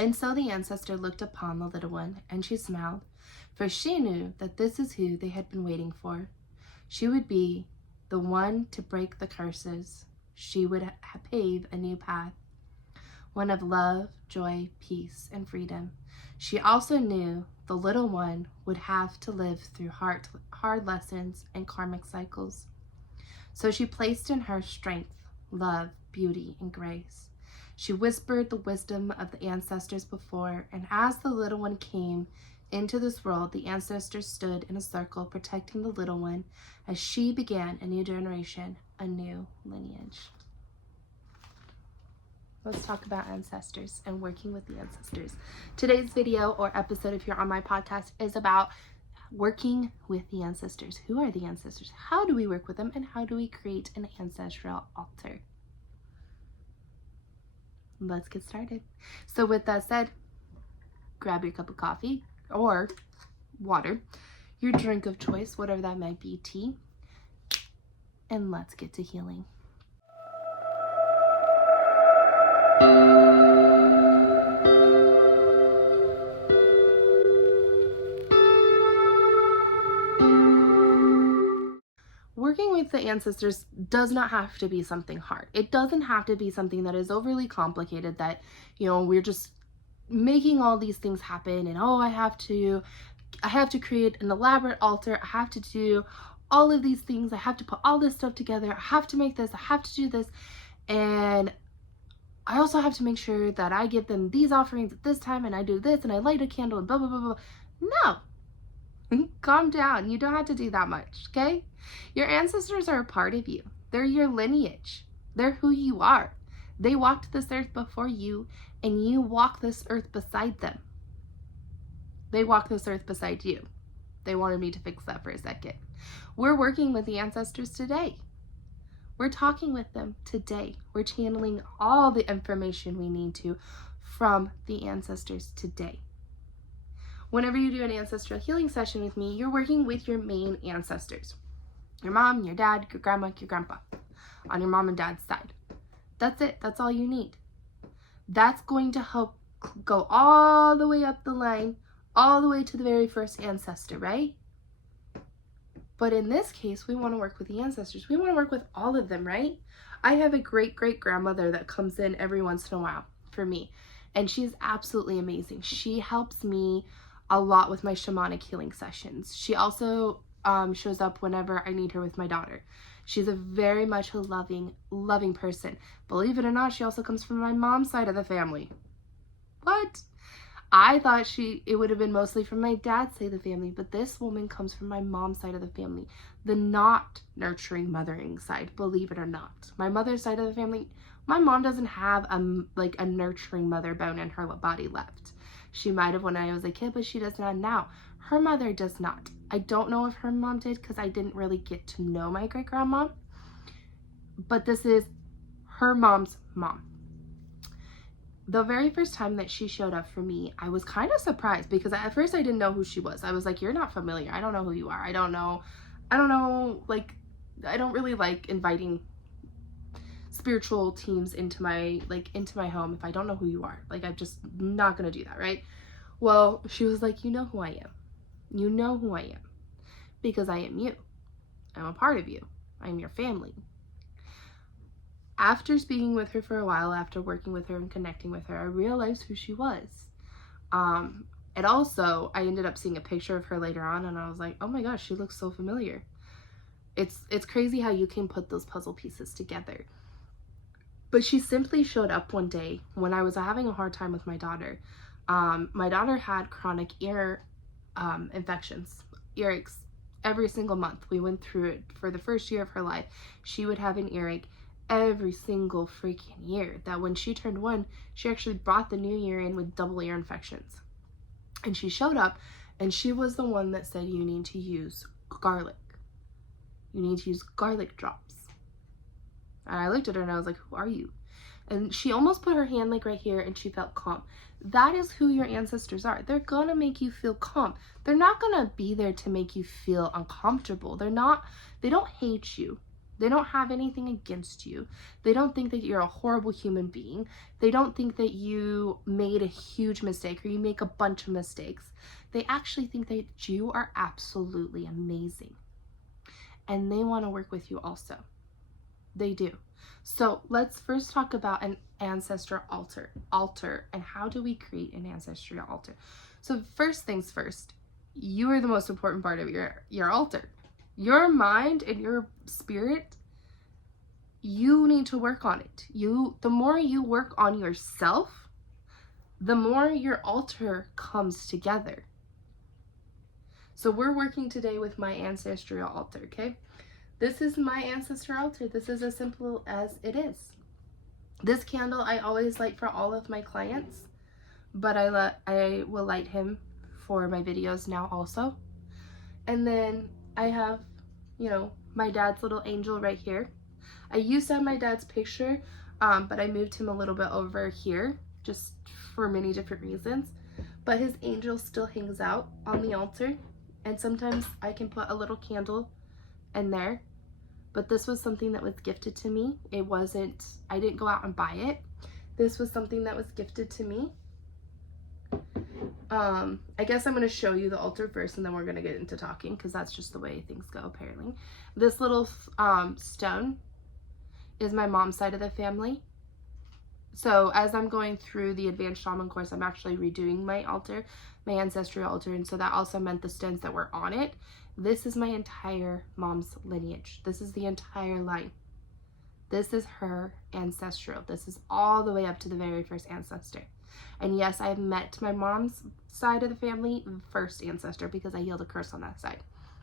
And so the ancestor looked upon the little one, and she smiled, for she knew that this is who they had been waiting for. She would be the one to break the curses. She would pave a new path, one of love, joy, peace, and freedom. She also knew the little one would have to live through hard lessons and karmic cycles. So she placed in her strength, love, beauty, and grace. She whispered the wisdom of the ancestors before, and as the little one came into this world, the ancestors stood in a circle protecting the little one as she began a new generation, a new lineage. Let's talk about ancestors and working with the ancestors. Today's video or episode, if you're on my podcast, is about working with the ancestors. Who are the ancestors? How do we work with them? And how do we create an ancestral altar? Let's get started. So with that said, grab your cup of coffee or water, your drink of choice, whatever that might be, tea, and let's get to healing. Working with the ancestors does not have to be something hard. It doesn't have to be something that is overly complicated that, we're just making all these things happen and I have to create an elaborate altar. I have to do all of these things. I have to put all this stuff together. I have to make this. I have to do this. And I also have to make sure that I give them these offerings at this time and I do this and I light a candle and blah, blah, blah, blah. No. Calm down. You don't have to do that much, okay? Your ancestors are a part of you. They're your lineage. They're who you are. They walked this earth before you, and you walk this earth beside them. They walk this earth beside you. They wanted me to fix that for a second. We're working with the ancestors today. We're talking with them today. We're channeling all the information we need to from the ancestors today. Whenever you do an ancestral healing session with me, you're working with your main ancestors. Your mom, your dad, your grandma, your grandpa, on your mom and dad's side. That's it. That's all you need. That's going to help go all the way up the line, all the way to the very first ancestor, right? But in this case, we want to work with the ancestors. We want to work with all of them, right? I have a great-great-grandmother that comes in every once in a while for me, and she's absolutely amazing. She helps me a lot with my shamanic healing sessions. She also shows up whenever I need her with my daughter. She's a very much a loving person. Believe it or not, she also comes from my mom's side of the family. What? I thought it would have been mostly from my dad's side of the family, but this woman comes from my mom's side of the family, the not nurturing mothering side, believe it or not. My mother's side of the family, my mom doesn't have a nurturing mother bone in her body left. She might have when I was a kid, but she does not now. Her mother does not. I don't know if her mom did because I didn't really get to know my great-grandma, but this is her mom's mom. The very first time that she showed up for me, I was kind of surprised because at first I didn't know who she was. I was like, you're not familiar. I don't know who you are. I don't know, like, I don't really like inviting spiritual teams into my home if I don't know who you are. Like, I'm just not gonna do that, right? Well, she was like, you know who I am. You know who I am because I am you. I'm a part of you. I'm your family. After speaking with her for a while, after working with her and connecting with her, I realized who she was. And also, I ended up seeing a picture of her later on, and I was like, oh my gosh, she looks so familiar. It's crazy how you can put those puzzle pieces together. But she simply showed up one day when I was having a hard time with my daughter. My daughter had chronic ear infections, earaches, every single month. We went through it for the first year of her life. She would have an earache every single freaking year. That when she turned 1, she actually brought the new year in with double ear infections. And she showed up, and she was the one that said, you need to use garlic. You need to use garlic drops. And I looked at her and I was like, who are you? And she almost put her hand like right here and she felt calm. That is who your ancestors are. They're gonna make you feel calm. They're not gonna be there to make you feel uncomfortable. They don't hate you. They don't have anything against you. They don't think that you're a horrible human being. They don't think that you made a huge mistake or you make a bunch of mistakes. They actually think that you are absolutely amazing. And they want to work with you also. They do. So let's first talk about an ancestral altar and how do we create an ancestral altar. So first things first, you are the most important part of your altar. Your mind and your spirit, you need to work on it. The more you work on yourself, the more your altar comes together. So we're working today with my ancestral altar, okay? This is my ancestral altar. This is as simple as it is. This candle I always light for all of my clients, but I will light him for my videos now also. And then I have, my dad's little angel right here. I used to have my dad's picture, but I moved him a little bit over here just for many different reasons. But his angel still hangs out on the altar, and sometimes I can put a little candle in there. But this was something that was gifted to me. I didn't go out and buy it. This was something that was gifted to me. I guess I'm going to show you the altar first, and then we're going to get into talking, because that's just the way things go, apparently. This little stone is my mom's side of the family. So as I'm going through the advanced shaman course, I'm actually redoing my altar, my ancestral altar, and so that also meant the stones that were on it. This is my entire mom's lineage. This is the entire line. This is her ancestral. This is all the way up to the very first ancestor. And yes, I've met my mom's side of the family first ancestor because I healed a curse on that side.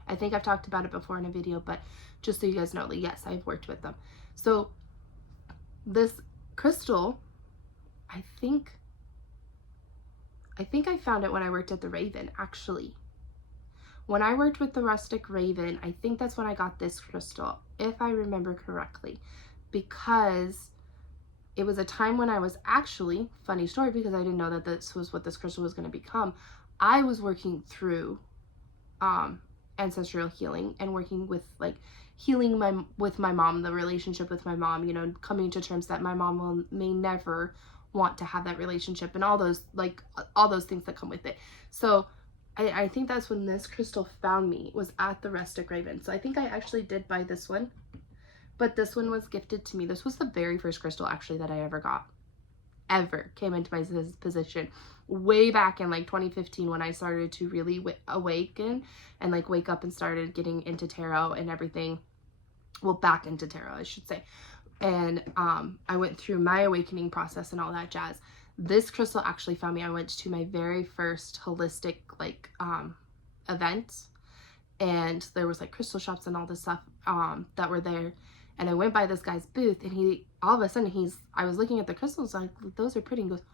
I think I've talked about it before in a video, but just so you guys know, like, yes, I've worked with them. So this crystal, I think I found it when I worked at the Raven, actually. When I worked with the Rustic Raven, I think that's when I got this crystal, if I remember correctly, because it was a time when I was actually, funny story, because I didn't know that this was what this crystal was going to become. I was working through ancestral healing and working with healing with my mom, the relationship with my mom, coming to terms that my mom may never want to have that relationship and all those things that come with it. So I think that's when this crystal found me, was at the Rustic Raven. So I think I actually did buy this one, but this one was gifted to me. This was the very first crystal actually that I ever came into my possession, way back in 2015, when I started to really awaken and wake up and started getting into tarot and everything. Well, back into tarot, I should say. And I went through my awakening process and all that jazz. This crystal actually found me. I went to my very first holistic event, and there was crystal shops and all this stuff that were there. And I went by this guy's booth, and all of a sudden I was looking at the crystals, like, those are pretty. And he goes,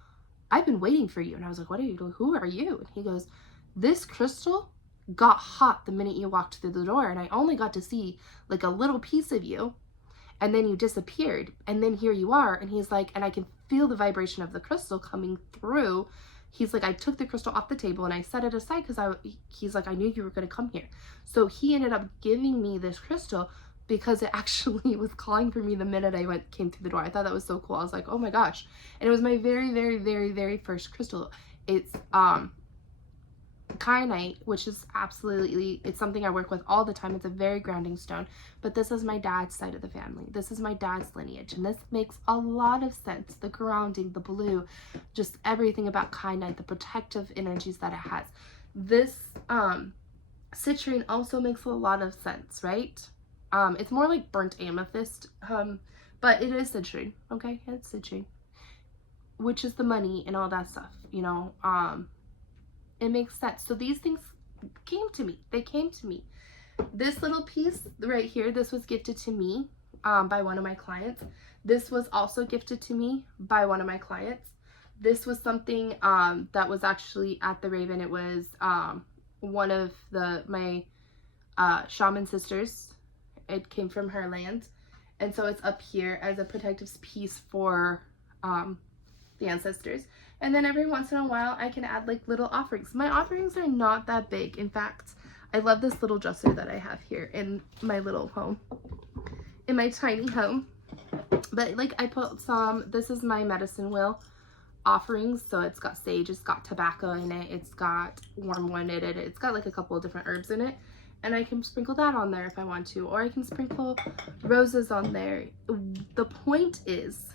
"I've been waiting for you." And I was like, "What are you doing? Who are you?" And he goes, "This crystal got hot the minute you walked through the door, and I only got to see a little piece of you, and then you disappeared, and then here you are." And he's like, and I can feel the vibration of the crystal coming through. He's like, "I took the crystal off the table and I set it aside because he's like, I knew you were going to come here." So he ended up giving me this crystal because it actually was calling for me the minute I came through the door. I thought that was so cool. I was like, oh my gosh. And it was my very, very, very, very first crystal. It's kyanite, which is it's something I work with all the time. It's a very grounding stone, but this is my dad's side of the family. This is my dad's lineage, and this makes a lot of sense. The grounding, the blue, just everything about kyanite, the protective energies that it has. This citrine also makes a lot of sense, right? It's more like burnt amethyst, but it is citrine, okay? It's citrine, which is the money and all that stuff, it makes sense. So these things came to me. They came to me. This little piece right here, this was gifted to me by one of my clients. This was also gifted to me by one of my clients. This was something that was actually at the Raven. It was one of my shaman sisters. It came from her land. And so it's up here as a protective piece for the ancestors. And then every once in a while I can add little offerings. My offerings are not that big. In fact, I love this little dresser that I have here in my little home. in my tiny home. But like I put some, this is my medicine wheel offerings. So it's got sage, it's got tobacco in it, it's got wormwood in it, it's got like a couple of different herbs in it. And I can sprinkle that on there if I want to, or I can sprinkle roses on there. The point is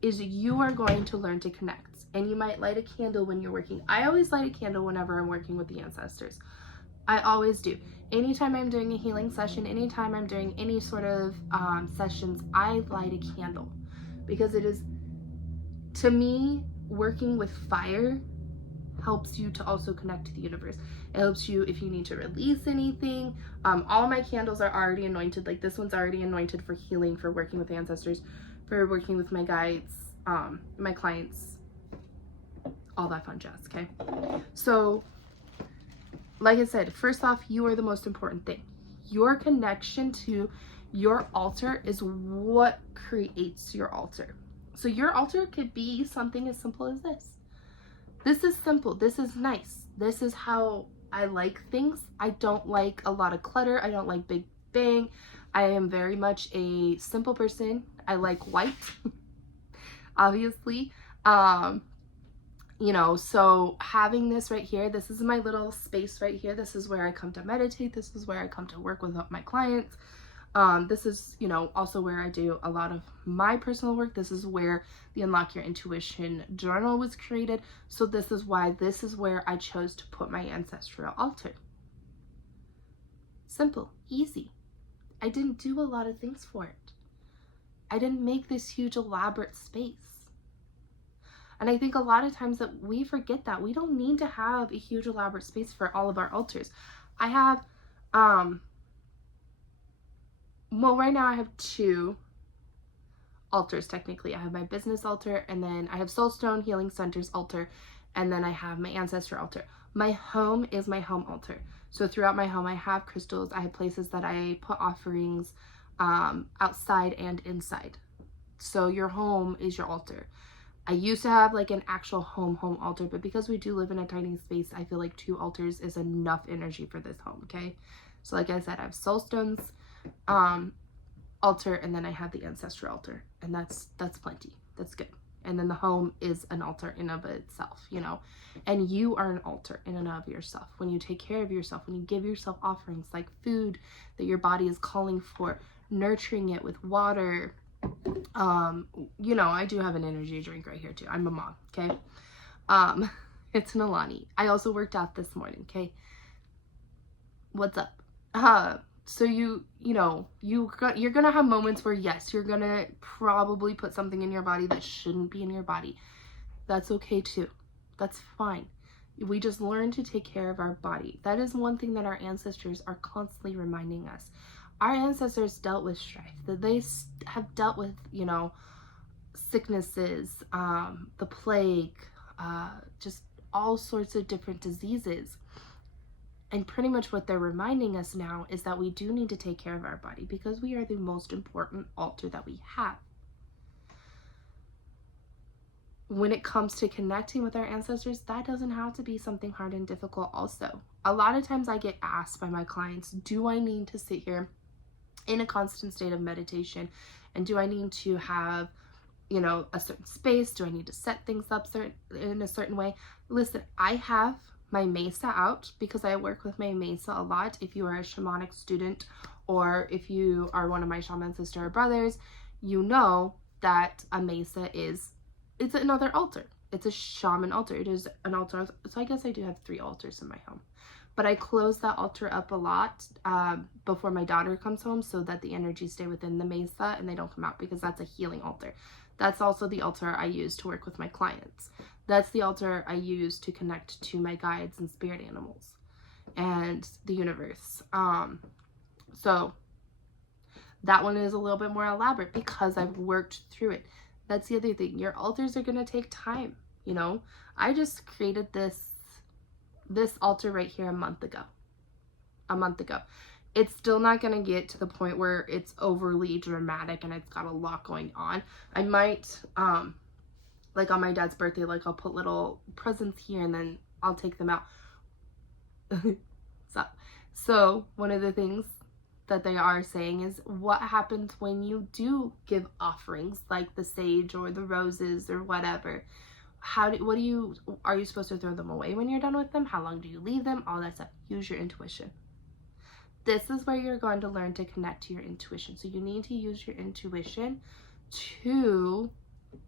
you are going to learn to connect. And you might light a candle when you're working. I always light a candle whenever I'm working with the ancestors. I always do. Anytime I'm doing a healing session, anytime I'm doing any sort of sessions, I light a candle. Because it is, to me, working with fire helps you to also connect to the universe. It helps you if you need to release anything. All of my candles are already anointed. Like this one's already anointed for healing, for working with ancestors, for working with my guides, my clients, all that fun jazz, okay? So, like I said, first off, you are the most important thing. Your connection to your altar is what creates your altar. So your altar could be something as simple as this. This is simple. This is nice. This is how I like things. I don't like a lot of clutter. I don't like big bang. I am very much a simple person. I like white, obviously. You know, so having this right here, this is my little space right here. This is where I come to meditate. This is where I come to work with my clients. This is, you know, also where I do a lot of my personal work. This is where the Unlock Your Intuition journal was created. So this is why this is where I chose to put my ancestral altar. Simple, easy. I didn't do a lot of things for it. I didn't make this huge elaborate space. And I think a lot of times that we forget that we don't need to have a huge elaborate space for all of our altars. I have, well, right now I have 2 altars technically. I have my business altar, and then I have Soulstone Healing Center's altar, and then I have my ancestral altar. My home is my home altar. So throughout my home, I have crystals. I have places that I put offerings outside and inside. So your home is your altar. I used to have like an actual home altar, but because we do live in a tiny space, I feel like 2 altars is enough energy for this home, okay? So like I said, I have Soulstone's altar, and then I have the ancestral altar, and that's plenty. That's good. And then the home is an altar in and of itself, you know? And you are an altar in and of yourself. When you take care of yourself, when you give yourself offerings like food that your body is calling for, nurturing it with water, you know, I do have an energy drink right here too. I'm a mom, okay? It's an Alani. I also worked out this morning, okay? What's up? So you know, you're gonna have moments where yes, you're gonna probably put something in your body that shouldn't be in your body. That's okay too. That's fine. We just learn to take care of our body. That is one thing that our ancestors are constantly reminding us. Our ancestors dealt with strife, that they have dealt with, you know, sicknesses, the plague, just all sorts of different diseases. And pretty much what they're reminding us now is that we do need to take care of our body because we are the most important altar that we have. When it comes to connecting with our ancestors, that doesn't have to be something hard and difficult also. A lot of times I get asked by my clients, do I need to sit here in a constant state of meditation, and do I need to have, you know, a certain space? Do I need to set things up in a certain way? Listen, I have my mesa out because I work with my mesa a lot. If you are a shamanic student, or if you are one of my shaman sister or brothers, you know that a mesa it's another altar. It's a shaman altar. It is an altar. So I guess I do have 3 altars in my home. But I close that altar up a lot before my daughter comes home so that the energies stay within the mesa and they don't come out, because that's a healing altar. That's also the altar I use to work with my clients. That's the altar I use to connect to my guides and spirit animals and the universe. So that one is a little bit more elaborate because I've worked through it. That's the other thing. Your altars are going to take time, you know. I just created this altar right here a month ago. It's still not going to get to the point where it's overly dramatic and it's got a lot going on. I might, like on my dad's birthday, like I'll put little presents here and then I'll take them out. So one of the things that they are saying is, what happens when you do give offerings like the sage or the roses or whatever? Are you supposed to throw them away when you're done with them? How long do you leave them? All that stuff. Use your intuition. This is where you're going to learn to connect to your intuition. So you need to use your intuition to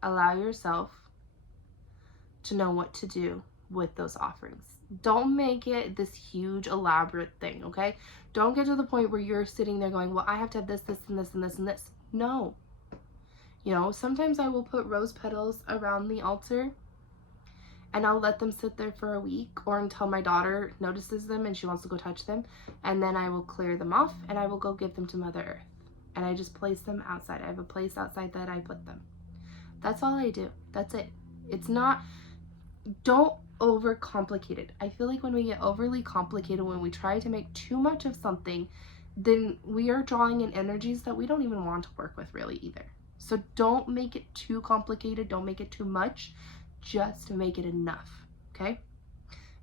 allow yourself to know what to do with those offerings. Don't make it this huge elaborate thing, okay? Don't get to the point where you're sitting there going, well, I have to have this, this, and this, and this, and this. No. You know, sometimes I will put rose petals around the altar and I'll let them sit there for a week or until my daughter notices them and she wants to go touch them. And then I will clear them off and I will go give them to Mother Earth. And I just place them outside. I have a place outside that I put them. That's all I do. That's it. It's not, don't overcomplicate it. I feel like when we get overly complicated, when we try to make too much of something, then we are drawing in energies that we don't even want to work with really either. So don't make it too complicated. Don't make it too much. Just make it enough, okay?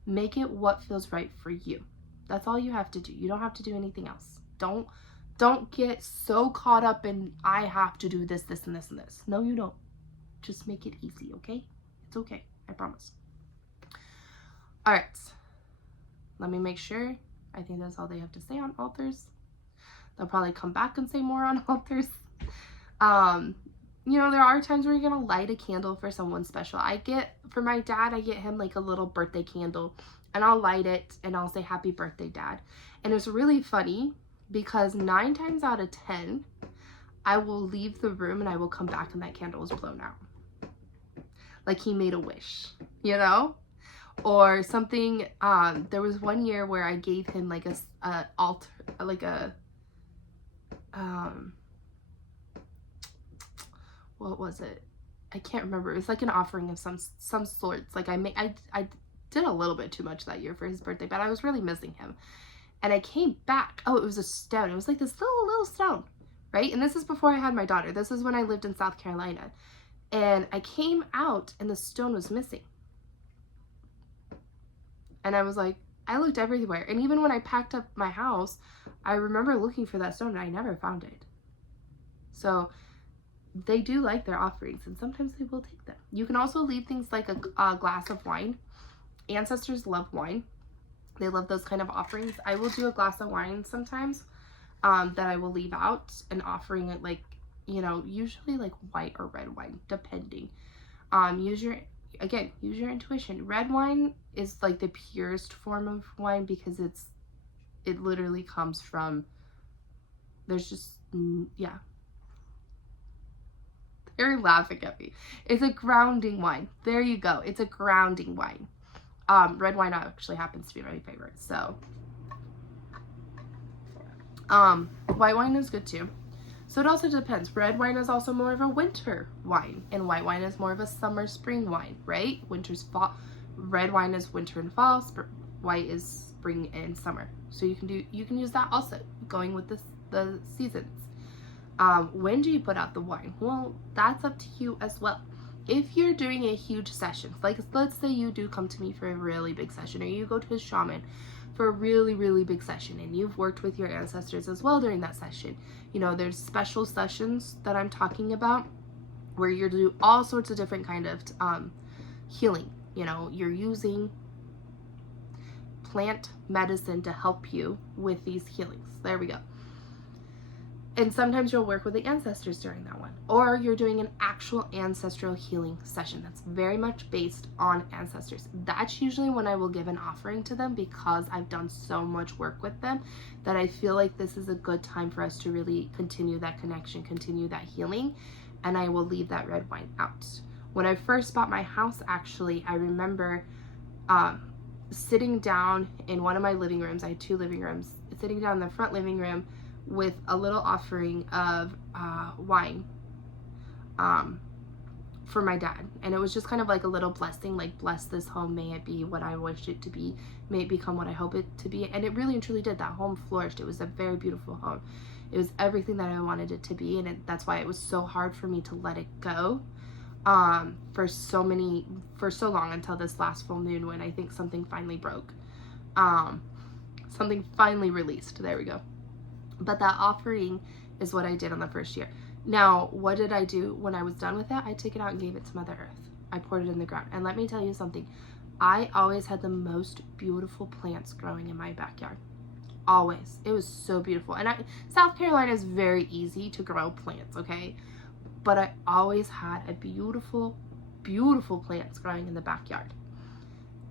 Make it what feels right for you. That's all you have to do. You don't have to do anything else. Don't get so caught up in, I have to do this, this, and this, and this. No, you don't. Just make it easy, okay? It's okay. I promise. All right. Let me make sure. I think that's all they have to say on altars. They'll probably come back and say more on altars. You know, there are times where you're going to light a candle for someone special. For my dad, I get him like a little birthday candle and I'll light it and I'll say, happy birthday, Dad. And it's really funny because 9 times out of 10, I will leave the room and I will come back and that candle is blown out. Like he made a wish, you know? Or something, there was one year where I gave him like a altar, like a, what was it? I can't remember. It was like an offering of some sorts. Like I did a little bit too much that year for his birthday, but I was really missing him. And I came back. Oh, it was a stone. It was like this little stone, right? And this is before I had my daughter. This is when I lived in South Carolina. And I came out and the stone was missing. And I was like, I looked everywhere. And even when I packed up my house, I remember looking for that stone and I never found it. So they do like their offerings and sometimes they will take them. You can also leave things like a glass of wine. Ancestors love wine. They love those kind of offerings. I will do a glass of wine sometimes that I will leave out and offering it, like, you know, usually like white or red wine, depending. Use your intuition. Red wine is like the purest form of wine because it literally comes from, yeah. They're laughing at me. It's a grounding wine. There you go. It's a grounding wine. Red wine actually happens to be my favorite. So, white wine is good too. So it also depends. Red wine is also more of a winter wine, and white wine is more of a summer, spring wine, right? Winter's fall. Red wine is winter and fall. White is spring and summer. So you can use that also, going with the seasons. When do you put out the wine? Well, that's up to you as well. If you're doing a huge session, like let's say you do come to me for a really big session, or you go to a shaman for a really, really big session, and you've worked with your ancestors as well during that session. You know, there's special sessions that I'm talking about where you're doing all sorts of different kind of healing. You know, you're using plant medicine to help you with these healings. There we go. And sometimes you'll work with the ancestors during that one. Or you're doing an actual ancestral healing session that's very much based on ancestors. That's usually when I will give an offering to them because I've done so much work with them that I feel like this is a good time for us to really continue that connection, continue that healing, and I will leave that red wine out. When I first bought my house, actually, I remember sitting down in one of my living rooms. I had 2 living rooms. Sitting down in the front living room with a little offering of wine for my dad. And it was just kind of like a little blessing, like, bless this home, may it be what I wished it to be, may it become what I hope it to be. And it really and truly did. That home flourished. It was a very beautiful home. It was everything that I wanted it to be, and that's why it was so hard for me to let it go for so long, until this last full moon, when I think something finally broke. Something finally released. There we go. But that offering is what I did on the first year. Now, what did I do when I was done with it? I took it out and gave it to Mother Earth. I poured it in the ground. And let me tell you something. I always had the most beautiful plants growing in my backyard. Always. It was so beautiful. And South Carolina is very easy to grow plants, okay? But I always had a beautiful, beautiful plants growing in the backyard.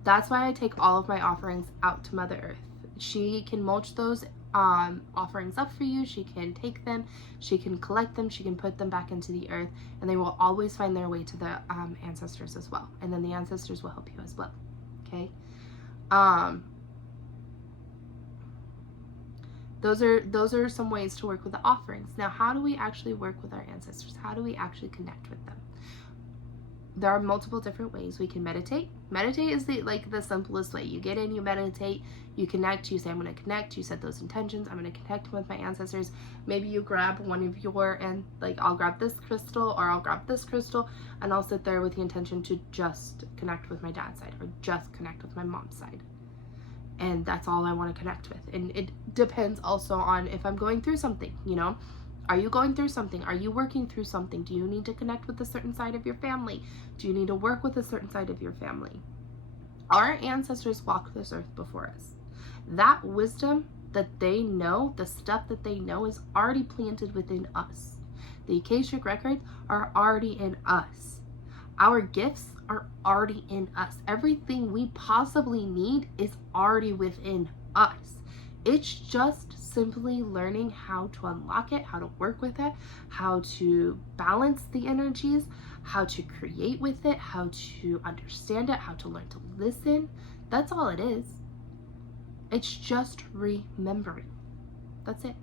That's why I take all of my offerings out to Mother Earth. She can mulch those offerings up for you. She can take them, she can collect them, she can put them back into the earth, and they will always find their way to the ancestors as well. And then the ancestors will help you as well. Okay. Those are some ways to work with the offerings. Now, how do we actually work with our ancestors? How do we actually connect with them? There are multiple different ways. We can meditate. Meditate is the simplest way. You get in, you meditate, you connect, you say, I'm going to connect, you set those intentions, I'm going to connect with my ancestors. Maybe you grab one of your, and I'll grab this crystal, or I'll grab this crystal, and I'll sit there with the intention to just connect with my dad's side, or just connect with my mom's side. And that's all I want to connect with. And it depends also on if I'm going through something, Are you going through something? Are you working through something? Do you need to connect with a certain side of your family? Do you need to work with a certain side of your family? Our ancestors walked this earth before us. That wisdom that they know, the stuff that they know, is already planted within us. The Akashic records are already in us. Our gifts are already in us. Everything we possibly need is already within us. It's just simply learning how to unlock it, how to work with it, how to balance the energies, how to create with it, how to understand it, how to learn to listen. That's all it is. It's just remembering. That's it.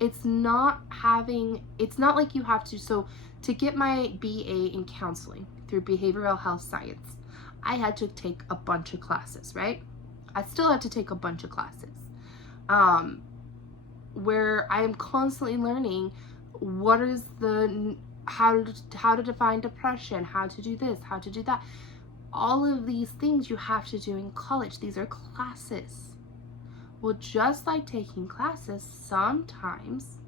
It's not like you have to. So to get my BA in counseling through behavioral health science, I had to take a bunch of classes, right? I still had to take a bunch of classes. Where I am constantly learning what is how to define depression, how to do this, how to do that. All of these things you have to do in college. These are classes. Well, just like taking classes, sometimes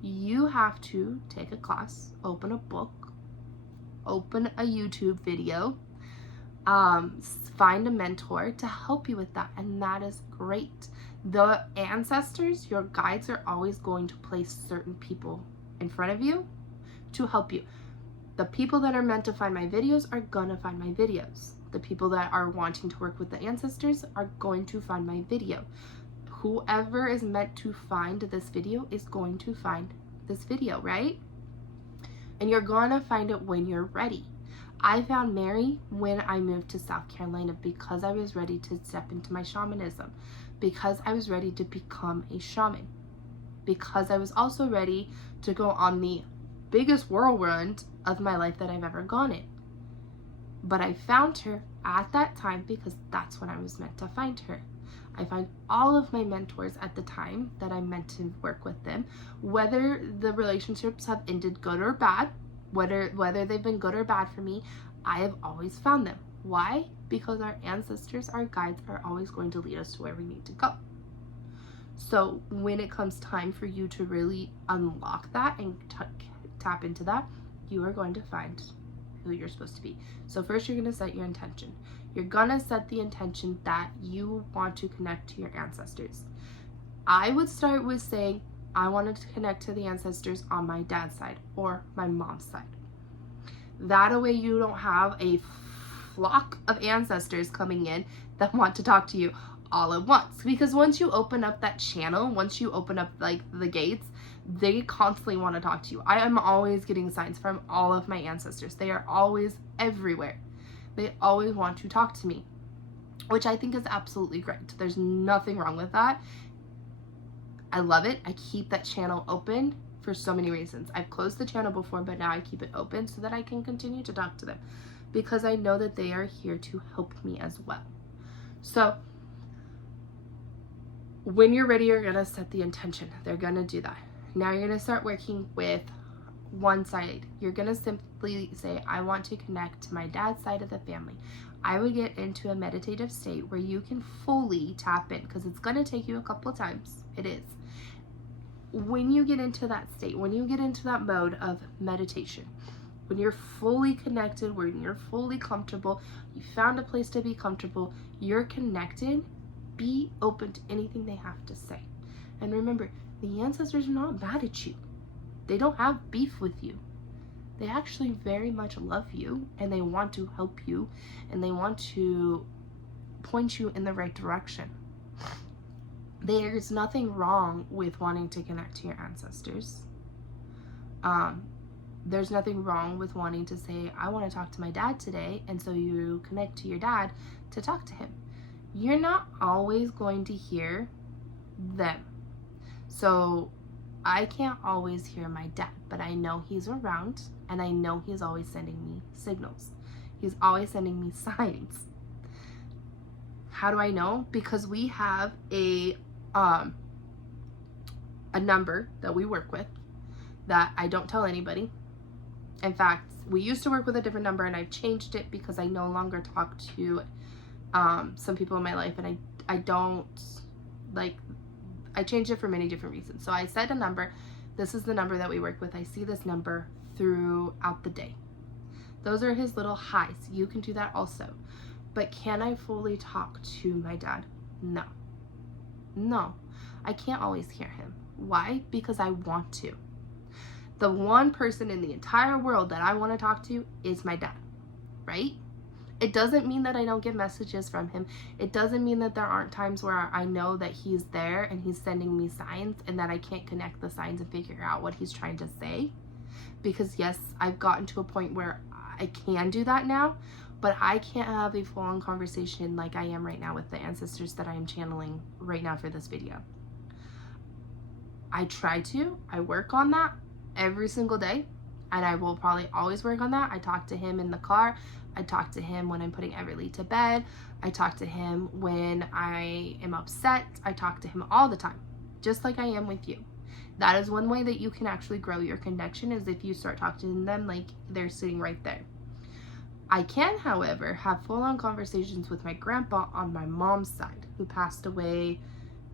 you have to take a class, open a book, open a YouTube video, find a mentor to help you with that, and that is great. The ancestors, your guides, are always going to place certain people in front of you to help you. The people that are meant to find my videos are gonna find my videos. The people that are wanting to work with the ancestors are going to find my video. Whoever is meant to find this video is going to find this video, right? And you're gonna find it when you're ready. I found Mary when I moved to South Carolina because I was ready to step into my shamanism, because I was ready to become a shaman, because I was also ready to go on the biggest whirlwind of my life that I've ever gone in. But I found her at that time because that's when I was meant to find her. I find all of my mentors at the time that I'm meant to work with them, whether the relationships have ended good or bad, whether they've been good or bad for me, I have always found them. Why? Because our ancestors, our guides, are always going to lead us to where we need to go. So when it comes time for you to really unlock that and tap into that, you are going to find who you're supposed to be. So first, you're going to set your intention. You're going to set the intention that you want to connect to your ancestors. I would start with saying, I wanted to connect to the ancestors on my dad's side or my mom's side. That way you don't have a flock of ancestors coming in that want to talk to you all at once. Because once you open up that channel, once you open up the gates, they constantly want to talk to you. I am always getting signs from all of my ancestors. They are always everywhere. They always want to talk to me, which I think is absolutely great. There's nothing wrong with that. I love it. I keep that channel open for so many reasons. I've closed the channel before, but now I keep it open so that I can continue to talk to them, because I know that they are here to help me as well. So when you're ready, you're gonna set the intention. They're gonna do that. Now you're gonna start working with one side. You're gonna simply say, I want to connect to my dad's side of the family. I would get into a meditative state where you can fully tap in, because it's gonna take you a couple of times. It is. when you get into that state, when you get into that mode of meditation, when you're fully connected, when you're fully comfortable, you found a place to be comfortable, you're connected, be open to anything they have to say. And remember, the ancestors are not mad at you. They don't have beef with you. They actually very much love you, and they want to help you, and they want to point you in the right direction. There's nothing wrong with wanting to connect to your ancestors. There's nothing wrong with wanting to say, I want to talk to my dad today, and so you connect to your dad to talk to him. You're not always going to hear them. So I can't always hear my dad, but I know he's around, and I know he's always sending me signals. He's always sending me signs. How do I know? Because we have a number that we work with that I don't tell anybody. In fact, we used to work with a different number, and I've changed it because I no longer talk to some people in my life, and I don't like, I changed it for many different reasons. So I set a number. This is the number that we work with. I see this number throughout the day. Those are his little highs. You can do that also. But can I fully talk to my dad? No. No. I can't always hear him. Why? Because I want to. The one person in the entire world that I want to talk to is my dad, right? It doesn't mean that I don't get messages from him. It doesn't mean that there aren't times where I know that he's there and he's sending me signs and that I can't connect the signs and figure out what he's trying to say. Because yes, I've gotten to a point where I can do that now, but I can't have a full-on conversation like I am right now with the ancestors that I am channeling right now for this video. I try to. I work on that every single day, and I will probably always work on that. I talk to him in the car. I talk to him when I'm putting Everly to bed. I talk to him when I am upset. I talk to him all the time, just like I am with you. That is one way that you can actually grow your connection, is if you start talking to them like they're sitting right there. I can, however, have full-on conversations with my grandpa on my mom's side, who passed away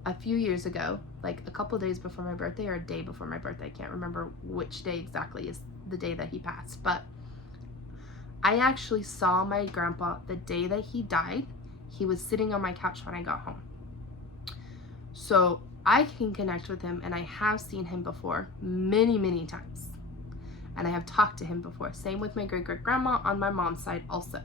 a few years ago, like a couple days before my birthday or a day before my birthday. I can't remember which day exactly is the day that he passed, but I actually saw my grandpa the day that he died. He was sitting on my couch when I got home. So I can connect with him, and I have seen him before many, many times. And I have talked to him before. Same with my great-great-grandma on my mom's side also.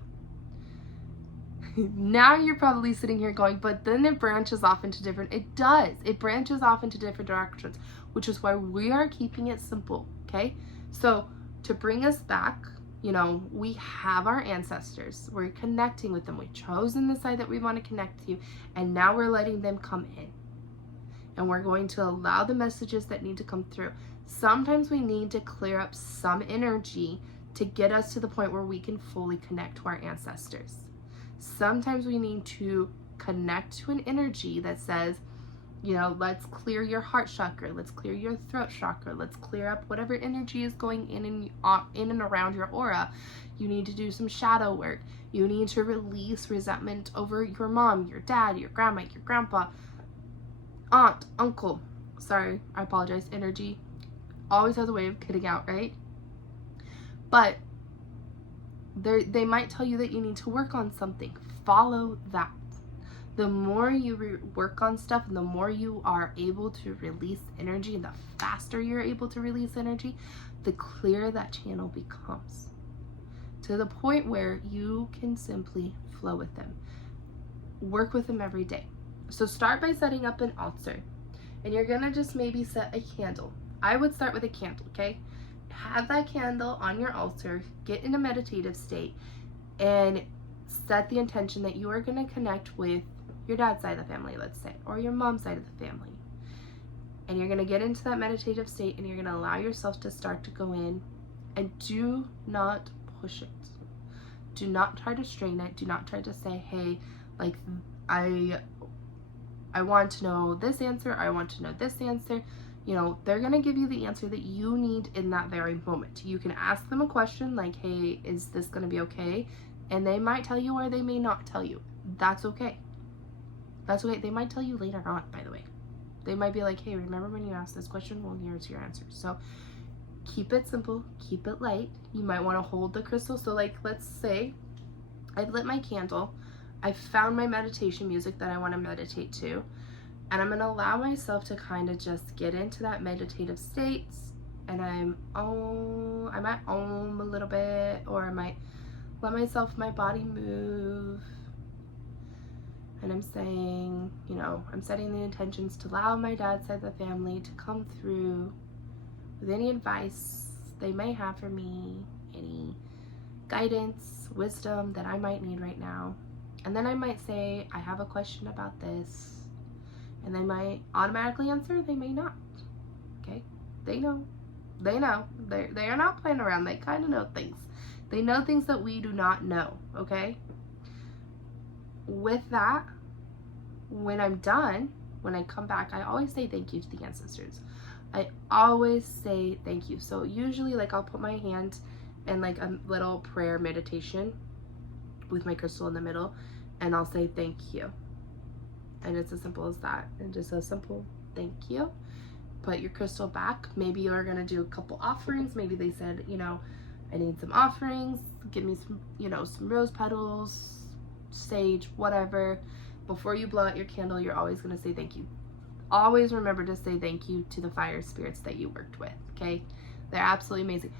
Now you're probably sitting here going, but then it branches off into different, it does. It branches off into different directions, which is why we are keeping it simple, okay? So to bring us back, you know, we have our ancestors. We're connecting with them. We've chosen the side that we want to connect to, and now we're letting them come in. And we're going to allow the messages that need to come through. Sometimes we need to clear up some energy to get us to the point where we can fully connect to our ancestors. Sometimes we need to connect to an energy that says, you know, let's clear your heart chakra, let's clear your throat chakra, let's clear up whatever energy is going in and around your aura. You need to do some shadow work. You need to release resentment over your mom, your dad, your grandma, your grandpa, aunt, uncle. Sorry, I apologize. Energy always has a way of getting out, right? But they might tell you that you need to work on something. Follow that. The more you work on stuff, and the more you are able to release energy, and the faster you're able to release energy, the clearer that channel becomes, to the point where you can simply flow with them. Work with them every day. So start by setting up an altar, and you're gonna just maybe set a candle. I would start with a candle, okay? Have that candle on your altar, get in a meditative state, and set the intention that you are going to connect with your dad's side of the family, let's say, or your mom's side of the family. And you're going to get into that meditative state, and you're going to allow yourself to start to go in, and do not push it. Do not try to strain it. Do not try to say, hey, like, I want to know this answer, I want to know this answer. You know, they're going to give you the answer that you need in that very moment. You can ask them a question like, hey, is this going to be okay? And they might tell you, or they may not tell you. That's okay. That's okay. They might tell you later on, by the way. They might be like, hey, remember when you asked this question? Well, here's your answer. So keep it simple, keep it light. You might want to hold the crystal. So like, let's say I've lit my candle. I found my meditation music that I want to meditate to. And I'm going to allow myself to kind of just get into that meditative state. And I might a little bit, or I might let my body move. And I'm saying, you know, I'm setting the intentions to allow my dad's side of the family to come through with any advice they may have for me, any guidance, wisdom that I might need right now. And then I might say, I have a question about this. And they might automatically answer, they may not. Okay? They know. They know. They are not playing around. They kind of know things. They know things that we do not know. Okay? With that, when I'm done, when I come back, I always say thank you to the ancestors. I always say thank you. So usually, like, I'll put my hand in like a little prayer meditation with my crystal in the middle, and I'll say thank you. And it's as simple as that. And just a simple thank you. Put your crystal back. Maybe you're going to do a couple offerings. Maybe they said, you know, I need some offerings. Give me some, you know, some rose petals, sage, whatever. Before you blow out your candle, you're always going to say thank you. Always remember to say thank you to the fire spirits that you worked with, okay? They're absolutely amazing.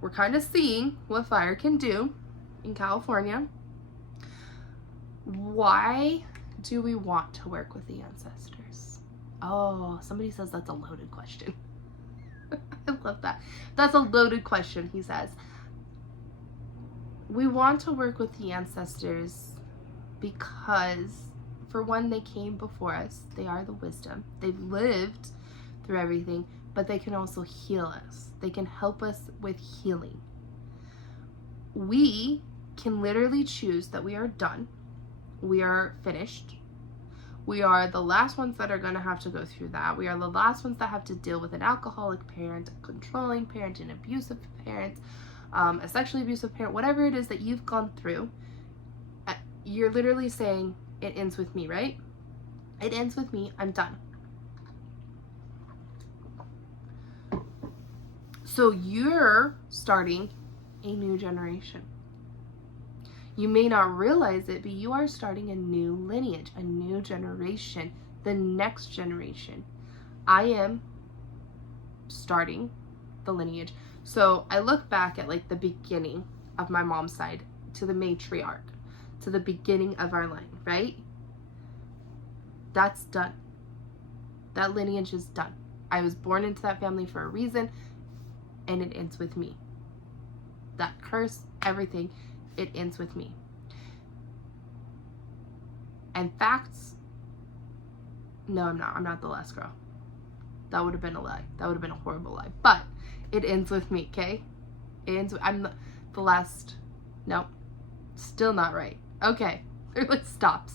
We're kind of seeing what fire can do in California. Why do we want to work with the ancestors? Oh, somebody says that's a loaded question. I love that. That's a loaded question, he says. We want to work with the ancestors because, for one, they came before us. They are the wisdom. They've lived through everything, but they can also heal us. They can help us with healing. We can literally choose that we are done. We are finished. We are the last ones that are going to have to go through that. We are the last ones that have to deal with an alcoholic parent, a controlling parent, an abusive parent, a sexually abusive parent, whatever it is that you've gone through. You're literally saying, it ends with me, right? It ends with me. I'm done. So you're starting a new generation. You may not realize it, but you are starting a new lineage, a new generation, the next generation. I am starting the lineage. So I look back at like the beginning of my mom's side, to the matriarch, to the beginning of our line, right? That's done. That lineage is done. I was born into that family for a reason, and it ends with me. That curse, everything, it ends with me. And facts, no, I'm not. I'm not the last girl. That would have been a lie. That would have been a horrible lie. But it ends with me, okay? It ends with, I'm the last. No, still not right. Okay. Stop.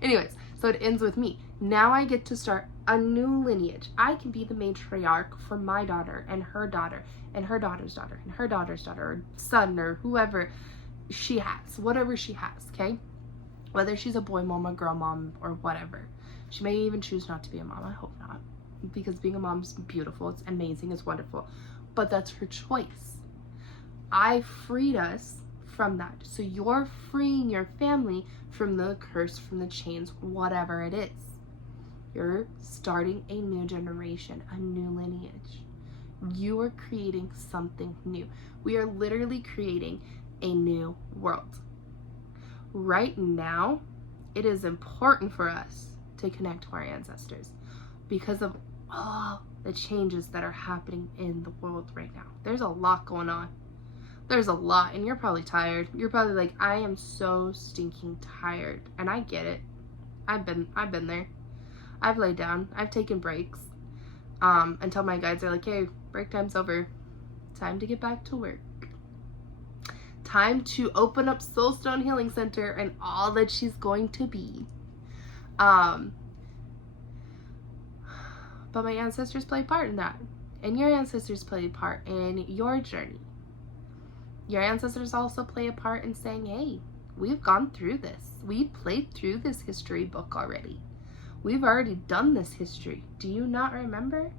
Anyways, so it ends with me. Now I get to start a new lineage. I can be the matriarch for my daughter and her daughter and her daughter's daughter and her daughter's daughter, or son, or whoever she has, whatever she has, okay? Whether she's a boy mom, a girl mom, or whatever. She may even choose not to be a mom. I hope not. Because being a mom is beautiful. It's amazing. It's wonderful. But that's her choice. I freed us from that. So you're freeing your family from the curse, from the chains, whatever it is. You're starting a new generation, a new lineage. You are creating something new. We are literally creating a new world. Right now, it is important for us to connect to our ancestors because of all the changes that are happening in the world right now. There's a lot going on. There's a lot, and you're probably tired. You're probably like, I am so stinking tired, and I get it. I've been there. I've laid down. I've taken breaks until my guides are like, hey, break time's over. Time to get back to work. Time to open up Soulstone Healing Center and all that she's going to be. But my ancestors play a part in that. And your ancestors play a part in your journey. Your ancestors also play a part in saying, hey, we've gone through this. We've played through this history book already. We've already done this history. Do you not remember?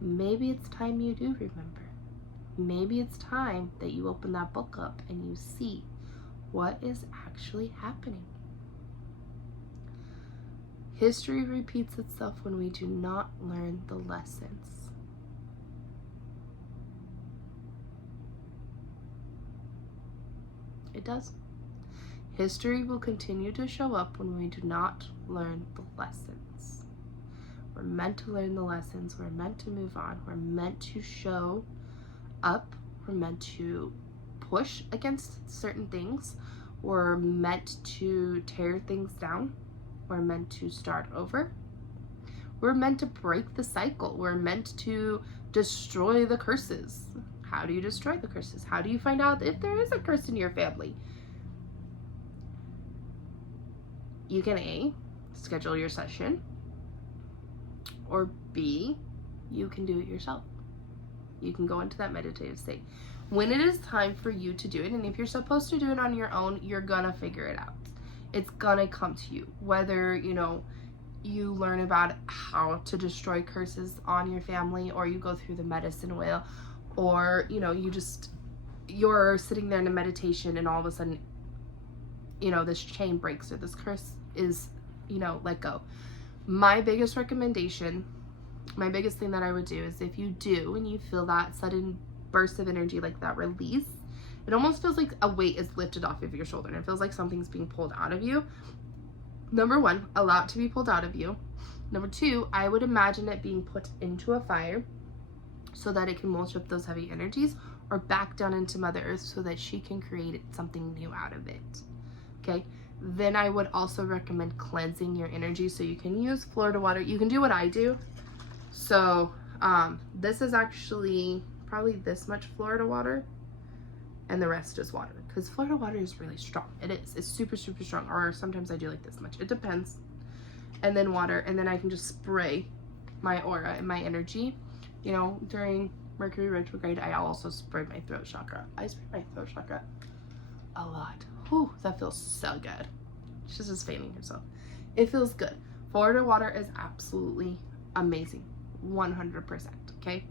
Maybe it's time you do remember. Maybe it's time that you open that book up and you see what is actually happening. History repeats itself when we do not learn the lessons. It does. History will continue to show up when we do not learn the lessons. We're meant to learn the lessons. We're meant to move on. We're meant to show up. We're meant to push against certain things. We're meant to tear things down. We're meant to start over. We're meant to break the cycle. We're meant to destroy the curses. How do you destroy the curses? How do you find out if there is a curse in your family? You can A, schedule your session, or B, you can do it yourself. You can go into that meditative state. When it is time for you to do it, and if you're supposed to do it on your own, you're gonna figure it out. It's gonna come to you. Whether, you learn about how to destroy curses on your family, or you go through the medicine wheel, or, you're sitting there in a meditation and all of a sudden, this chain breaks or this curse is, let go. My biggest recommendation, my biggest thing that I would do is if you do and you feel that sudden burst of energy, like that release, it almost feels like a weight is lifted off of your shoulder and it feels like something's being pulled out of you. Number one, allow it to be pulled out of you. Number two, I would imagine it being put into a fire so that it can mulch up those heavy energies, or back down into Mother Earth so that she can create something new out of it. Okay, then I would also recommend cleansing your energy. So you can use Florida water. You can do what I do. So this is actually probably this much Florida water, and the rest is water, because Florida water is really strong. It's super, super strong. Or sometimes I do like this much. It depends. And then water, and then I can just spray my aura and my energy. During Mercury retrograde, I also sprayed my throat chakra. I sprayed my throat chakra a lot. Whew, that feels so good. She's just fanning herself. It feels good. Florida water is absolutely amazing. 100%. Okay.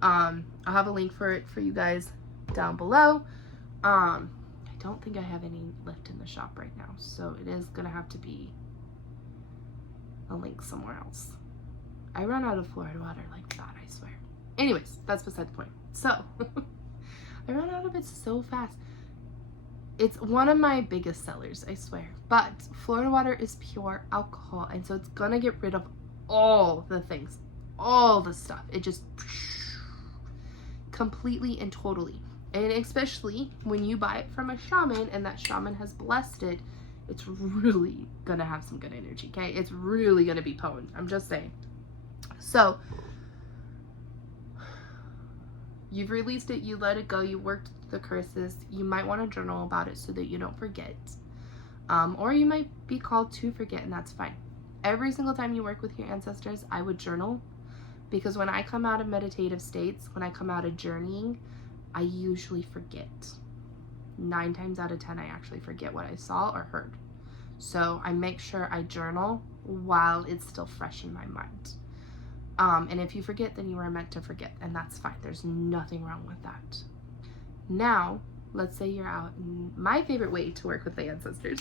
I'll have a link for it for you guys down below. I don't think I have any left in the shop right now, so it is gonna have to be a link somewhere else. I run out of Florida water like that, I swear. Anyways, that's beside the point. So I run out of it so fast. It's one of my biggest sellers, I swear. But Florida water is pure alcohol, and so it's gonna get rid of all the things, all the stuff. It just completely and totally. And especially when you buy it from a shaman and that shaman has blessed it, it's really gonna have some good energy, okay? It's really gonna be potent. I'm just saying. So you've released it, you let it go, you worked the curses. You might want to journal about it so that you don't forget. Or you might be called to forget, and that's fine. Every single time you work with your ancestors, I would journal, because when I come out of meditative states, when I come out of journeying, I usually forget. 9 times out of 10, I actually forget what I saw or heard. So I make sure I journal while it's still fresh in my mind. And if you forget, then you were meant to forget, and that's fine. There's nothing wrong with that. Now, let's say you're out. My favorite way to work with the ancestors,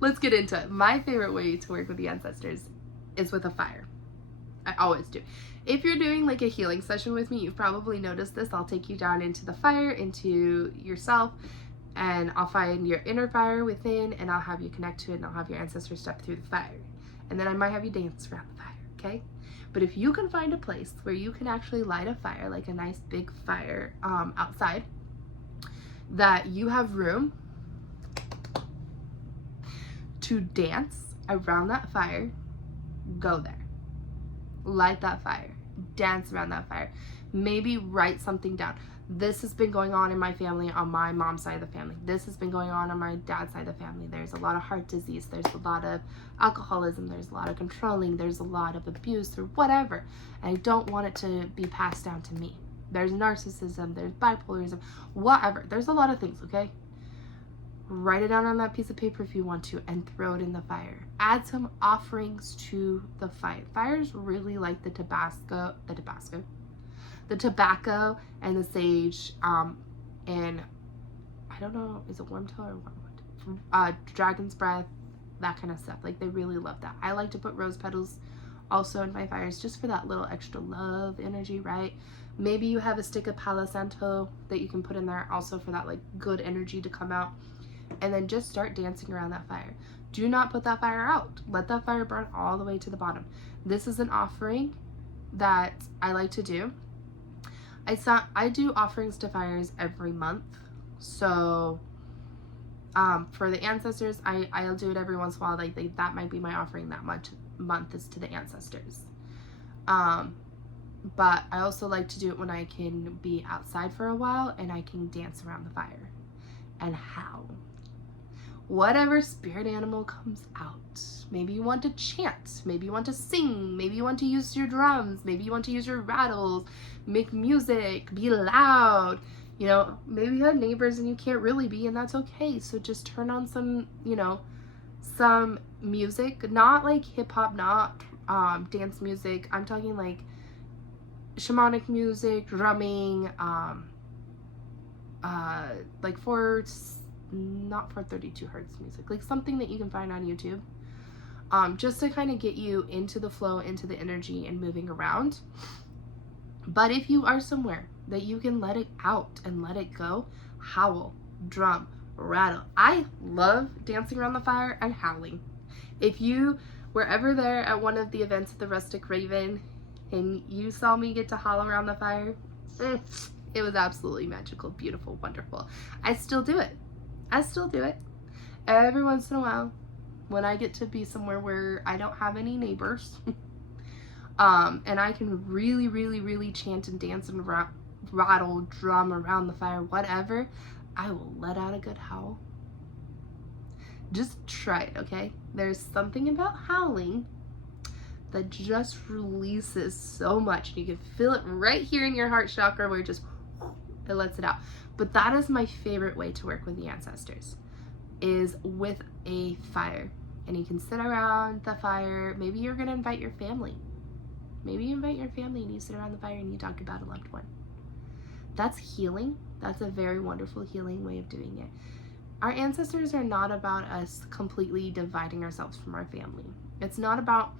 let's get into it. My favorite way to work with the ancestors is with a fire. I always do. If you're doing like a healing session with me, you've probably noticed this. I'll take you down into the fire, into yourself, and I'll find your inner fire within, and I'll have you connect to it, and I'll have your ancestors step through the fire. And then I might have you dance around the fire, okay? But if you can find a place where you can actually light a fire, like a nice big fire outside, that you have room to dance around that fire, go there. Light that fire. Dance around that fire. Maybe write something down. This has been going on in my family, on my mom's side of the family. This has been going on my dad's side of the family. There's a lot of heart disease. There's a lot of alcoholism. There's a lot of controlling. There's a lot of abuse or whatever. And I don't want it to be passed down to me. There's narcissism. There's bipolarism. Whatever. There's a lot of things, okay? Write it down on that piece of paper if you want to, and throw it in the fire. Add some offerings to the fire. Fires really like the tobacco and the sage, and I don't know, is it wormtail or wormwood? Dragon's breath, that kind of stuff. Like, they really love that. I like to put rose petals also in my fires, just for that little extra love energy, right? Maybe you have a stick of Palo Santo that you can put in there also for that like good energy to come out. And then just start dancing around that fire. Do not put that fire out. Let that fire burn all the way to the bottom. This is an offering that I like to do. I do offerings to fires every month. So for the ancestors, I'll do it every once in a while. Like that might be my offering that month is to the ancestors. But I also like to do it when I can be outside for a while and I can dance around the fire and howl. Whatever spirit animal comes out. Maybe you want to chant, maybe you want to sing, maybe you want to use your drums, maybe you want to use your rattles, make music, be loud. You know, maybe you have neighbors and you can't really be, and that's okay. So just turn on some, you know, some music, not like hip hop, not dance music. I'm talking like shamanic music, drumming, like not for 32 hertz music, like something that you can find on YouTube, just to kind of get you into the flow, into the energy and moving around. But if you are somewhere that you can let it out and let it go, howl, drum, rattle. I love dancing around the fire and howling. If you were ever there at one of the events at the Rustic Raven and you saw me get to howl around the fire, it was absolutely magical, beautiful, wonderful. I still do it. Every once in a while when I get to be somewhere where I don't have any neighbors and I can really, really, really chant and dance and rattle, drum around the fire, whatever, I will let out a good howl. Just try it, okay? There's something about howling that just releases so much. You can feel it right here in your heart chakra where it lets it out. But that is my favorite way to work with the ancestors, is with a fire. And you can sit around the fire. Maybe you're going to invite your family. Maybe you invite your family and you sit around the fire and you talk about a loved one. That's healing. That's a very wonderful healing way of doing it. Our ancestors are not about us completely dividing ourselves from our family. It's not about,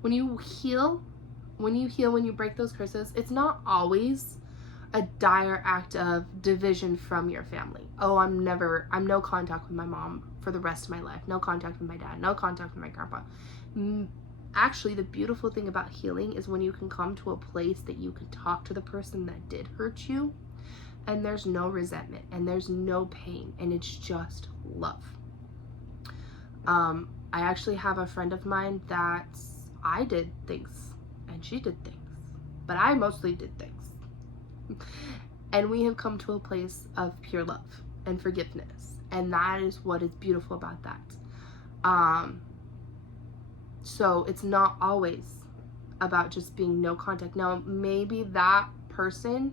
when you heal, when you break those curses, it's not always a dire act of division from your family. Oh, I'm no contact with my mom for the rest of my life. No contact with my dad. No contact with my grandpa. Actually, the beautiful thing about healing is when you can come to a place that you can talk to the person that did hurt you, and there's no resentment and there's no pain, and it's just love. I actually have a friend of mine that I did things and she did things, but I mostly did things. And we have come to a place of pure love and forgiveness, and that is what is beautiful about that. So it's not always about just being no contact. Now, maybe that person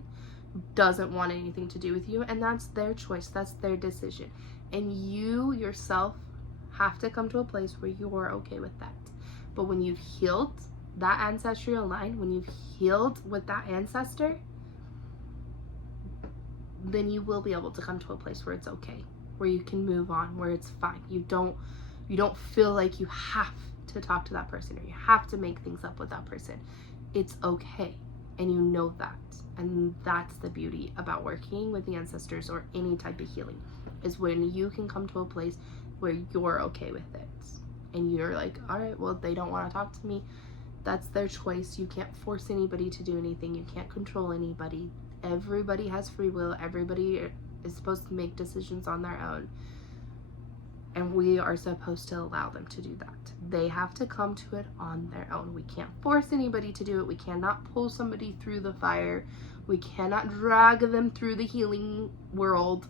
doesn't want anything to do with you, and that's their choice, that's their decision, and you yourself have to come to a place where you are okay with that. But when you've healed that ancestral line, when you've healed with that ancestor, then you will be able to come to a place where it's okay, where you can move on, where it's fine. You don't feel like you have to talk to that person or you have to make things up with that person. It's okay, and you know that. And that's the beauty about working with the ancestors or any type of healing, is when you can come to a place where you're okay with it and you're like, all right, well, they don't want to talk to me. That's their choice. You can't force anybody to do anything. You can't control anybody. Everybody has free will. Everybody is supposed to make decisions on their own, and we are supposed to allow them to do that. They have to come to it on their own. We can't force anybody to do it. We cannot pull somebody through the fire. We cannot drag them through the healing world.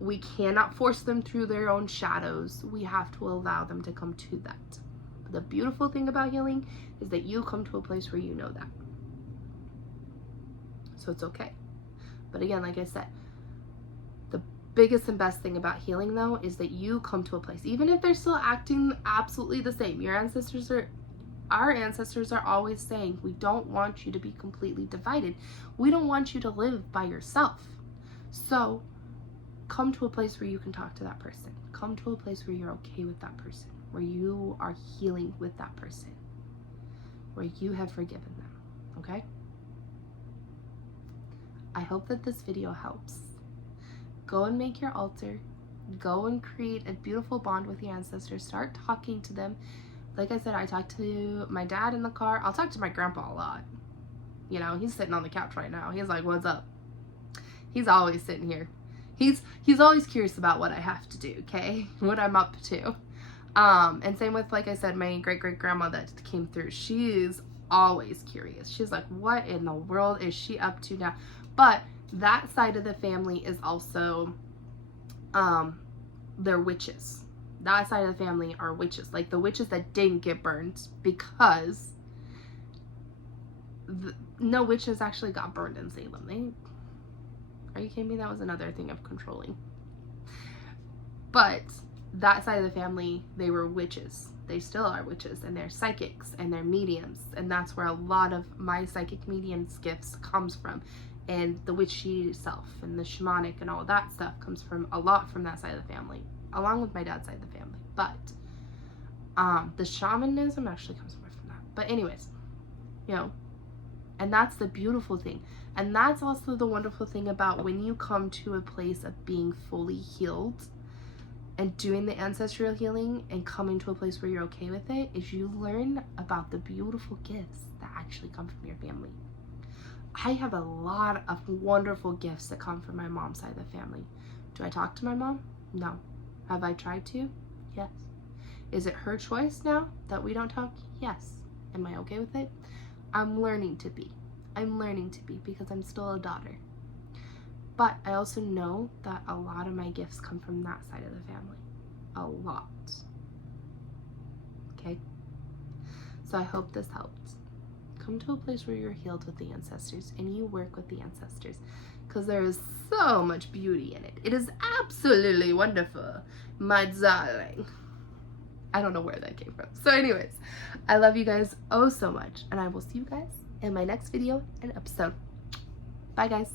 We cannot force them through their own shadows. We have to allow them to come to that. But the beautiful thing about healing is that you come to a place where you know that. So it's okay. But again, like I said, the biggest and best thing about healing, though, is that you come to a place, even if they're still acting absolutely the same. Our ancestors are always saying, we don't want you to be completely divided. We don't want you to live by yourself. So come to a place where you can talk to that person. Come to a place where you're okay with that person, where you are healing with that person, where you have forgiven them, okay? I hope that this video helps. Go and make your altar. Go and create a beautiful bond with your ancestors. Start talking to them. Like I said, I talk to my dad in the car. I'll talk to my grandpa a lot. You know, he's sitting on the couch right now. He's like, what's up? He's always sitting here. He's always curious about what I have to do, okay? What I'm up to. And same with, like I said, my great-great-grandma that came through. She's always curious. She's like, what in the world is she up to now? But that side of the family is also, they're witches. That side of the family are witches. Like the witches that didn't get burned, because no witches actually got burned in Salem. Are you kidding me? That was another thing of controlling. But that side of the family, they were witches. They still are witches, and they're psychics, and they're mediums. And that's where a lot of my psychic mediums gifts comes from. And the witchy self and the shamanic and all that stuff comes from a lot from that side of the family, along with my dad's side of the family. But the shamanism actually comes more from that. But anyways, you know, and that's the beautiful thing. And that's also the wonderful thing about when you come to a place of being fully healed and doing the ancestral healing and coming to a place where you're okay with it, is you learn about the beautiful gifts that actually come from your family. I have a lot of wonderful gifts that come from my mom's side of the family. Do I talk to my mom? No. Have I tried to? Yes. Is it her choice now that we don't talk? Yes. Am I okay with it? I'm learning to be. I'm learning to be, because I'm still a daughter. But I also know that a lot of my gifts come from that side of the family. A lot. Okay? So I hope this helped. Come to a place where you're healed with the ancestors and you work with the ancestors, because there is so much beauty in it. It is absolutely wonderful, my darling. I don't know where that came from. So anyways, I love you guys oh so much, and I will see you guys in my next video and episode. Bye guys.